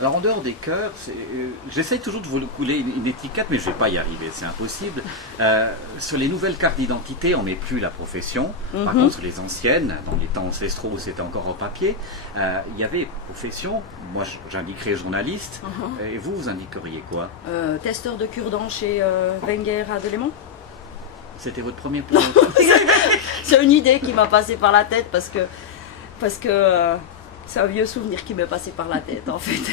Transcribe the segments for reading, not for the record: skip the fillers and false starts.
Alors en dehors des cœurs, j'essaye toujours de vous couler une étiquette, mais je ne vais pas y arriver, c'est impossible. Sur les nouvelles cartes d'identité, on ne met plus la profession. Par contre, sur les anciennes, dans les temps ancestraux où c'était encore en papier, il y avait profession. Moi, j'indiquerais journaliste. Et vous, vous indiqueriez quoi? Testeur de cure-dents chez Wenger à Delémont. C'était votre premier plan? C'est une idée qui m'a passé par la tête parce que c'est un vieux souvenir qui m'est passé par la tête en fait.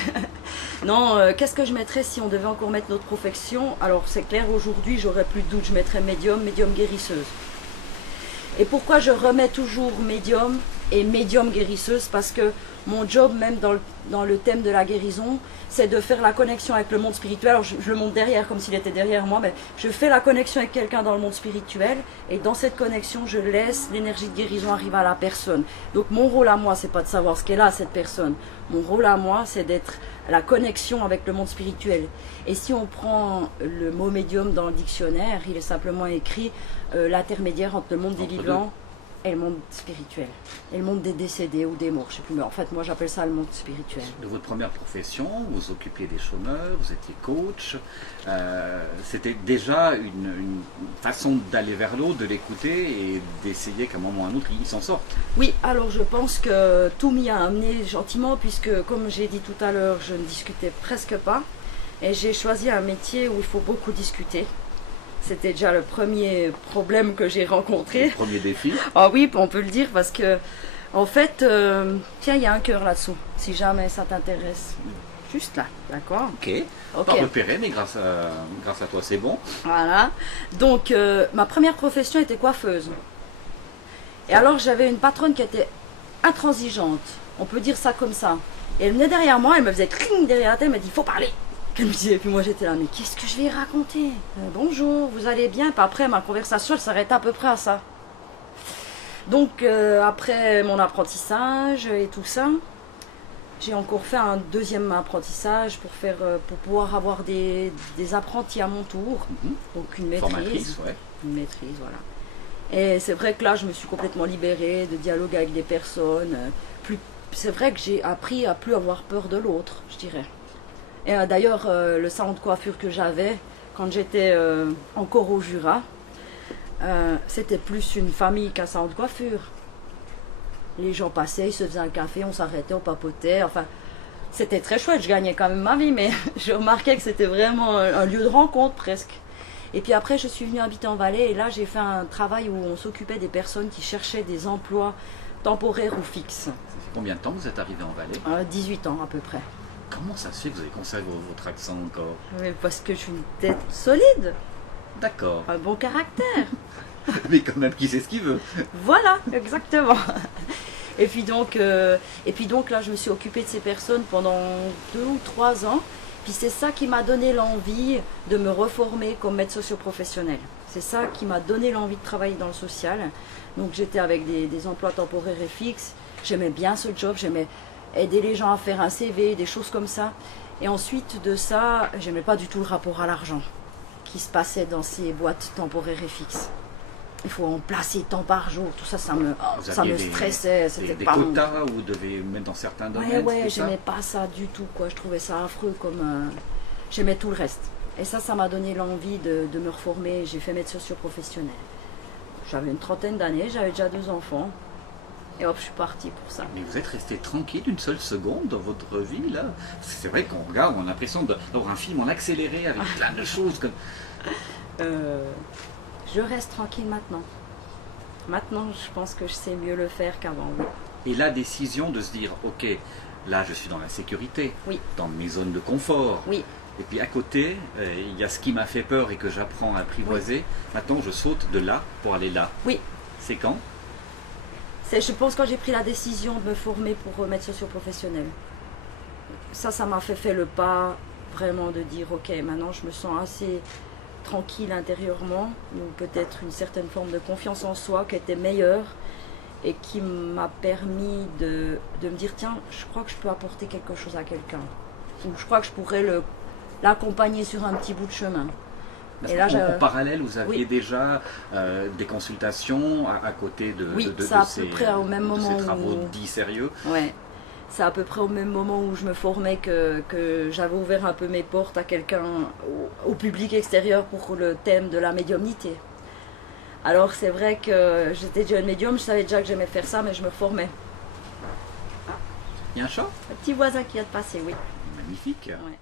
Non, qu'est-ce que je mettrais si on devait encore mettre notre profession? Alors c'est clair, aujourd'hui j'aurais plus de doute, je mettrais médium guérisseuse. Et pourquoi je remets toujours médium et médium guérisseuse? Parce que mon job, même dans le thème de la guérison, c'est de faire la connexion avec le monde spirituel. Alors je le montre derrière comme s'il était derrière moi, mais je fais la connexion avec quelqu'un dans le monde spirituel et dans cette connexion, je laisse l'énergie de guérison arriver à la personne. Donc mon rôle à moi, c'est pas de savoir ce qu'est là cette personne. Mon rôle à moi, c'est d'être la connexion avec le monde spirituel. Et si on prend le mot médium dans le dictionnaire, il est simplement écrit l'intermédiaire entre le monde des vivants et le monde spirituel. Et le monde des décédés ou des morts, je sais plus. Mais en fait, moi, j'appelle ça le monde spirituel. De votre première profession, vous occupiez des chômeurs, vous étiez coach. C'était déjà une façon d'aller vers l'autre, de l'écouter et d'essayer qu'à un moment ou à un autre, il s'en sorte. Oui, alors je pense que tout m'y a amené gentiment, puisque, comme j'ai dit tout à l'heure, je ne discutais presque pas. Et j'ai choisi un métier où il faut beaucoup discuter. C'était déjà le premier problème que j'ai rencontré. Le premier défi. Ah oui, on peut le dire parce que, en fait, tiens, il y a un cœur là-dessous, si jamais ça t'intéresse. Juste là, d'accord? Ok. Pas repéré, mais grâce à toi, c'est bon. Voilà. Donc, ma première profession était coiffeuse. Et alors, j'avais une patronne qui était intransigeante. On peut dire ça comme ça. Et elle venait derrière moi, elle me faisait cling derrière la tête, elle me dit, faut parler. Elle me disait, et puis moi j'étais là, mais qu'est-ce que je vais raconter? Bonjour, vous allez bien? Puis après, ma conversation, elle s'arrêtait à peu près à ça. Donc, après mon apprentissage et tout ça, j'ai encore fait un deuxième apprentissage pour pouvoir avoir des apprentis à mon tour. Donc, une maîtrise. Formatrice, ouais. Une maîtrise, voilà. Et c'est vrai que là, je me suis complètement libérée de dialogue avec des personnes. C'est vrai que j'ai appris à plus avoir peur de l'autre, je dirais. Et d'ailleurs, le salon de coiffure que j'avais, quand j'étais encore au Jura, c'était plus une famille qu'un salon de coiffure. Les gens passaient, ils se faisaient un café, on s'arrêtait, on papotait. Enfin, c'était très chouette, je gagnais quand même ma vie, mais je remarquais que c'était vraiment un lieu de rencontre presque. Et puis après, je suis venue habiter en Valais et là, j'ai fait un travail où on s'occupait des personnes qui cherchaient des emplois temporaires ou fixes. Ça fait combien de temps que vous êtes arrivé en Valais? 18 ans à peu près. Comment ça se fait que vous avez conservé votre accent encore? Mais parce que je suis une tête solide. D'accord. Un bon caractère. Mais quand même, qui sait ce qu'il veut? Voilà, exactement. Et puis donc là, je me suis occupée de ces personnes pendant 2 ou 3 ans. Puis c'est ça qui m'a donné l'envie de me reformer comme maître socio-professionnel. C'est ça qui m'a donné l'envie de travailler dans le social. Donc j'étais avec des emplois temporaires et fixes. J'aimais bien ce job, j'aimais aider les gens à faire un CV, des choses comme ça. Et ensuite de ça, j'aimais pas du tout le rapport à l'argent qui se passait dans ces boîtes temporaires et fixes. Il faut en placer tant par jour, tout ça, ça me stressait. C'était des quotas où vous devez mettre dans certains domaines. Ouais, j'aimais pas ça du tout, quoi. Je trouvais ça affreux, comme j'aimais tout le reste. Et ça m'a donné l'envie de me reformer. J'ai fait maître socio-professionnel. J'avais une trentaine d'années, j'avais déjà 2 enfants. Et hop, je suis partie pour ça. Mais vous êtes resté tranquille une seule seconde dans votre vie, là? C'est vrai qu'on regarde, on a l'impression d'avoir un film en accéléré avec plein de choses. Comme... Je reste tranquille maintenant. Maintenant, je pense que je sais mieux le faire qu'avant. Et la décision de se dire, ok, là je suis dans la sécurité, oui, dans mes zones de confort. Oui. Et puis à côté, il y a ce qui m'a fait peur et que j'apprends à apprivoiser. Oui. Maintenant, je saute de là pour aller là. Oui. C'est quand? Je pense quand j'ai pris la décision de me former pour maître socio-professionnel. Ça m'a fait le pas vraiment de dire, ok, maintenant je me sens assez tranquille intérieurement, ou peut-être une certaine forme de confiance en soi qui était meilleure et qui m'a permis de me dire, tiens, je crois que je peux apporter quelque chose à quelqu'un. Ou je crois que je pourrais l'accompagner sur un petit bout de chemin. Et là, en parallèle, vous aviez déjà des consultations à côté de ça à peu près au même moment ces travaux dits sérieux. Ouais. c'est à peu près au même moment où je me formais que j'avais ouvert un peu mes portes à quelqu'un, au public extérieur pour le thème de la médiumnité. Alors c'est vrai que j'étais déjà une médium, je savais déjà que j'aimais faire ça, mais je me formais. Il y a un chat? Le petit voisin qui vient de passer, oui. Magnifique. Ouais.